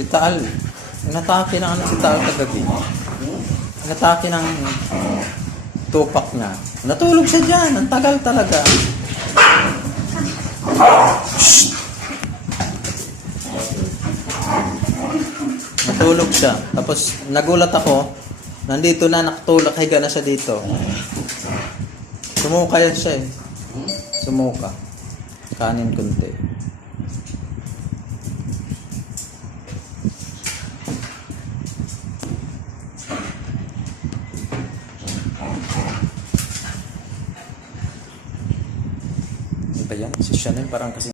Si Taal, natake na si Taal kagabi. Natake ng tupak niya. Natulog siya dyan. Ang tagal talaga. Shhh! Natulog siya. Tapos nagulat ako. Nandito na, nakatulog. Higa na siya dito. Sumuka yan siya eh. Sumuka. Kanin kunti. Ano ba yan? Si Chanel parang kasi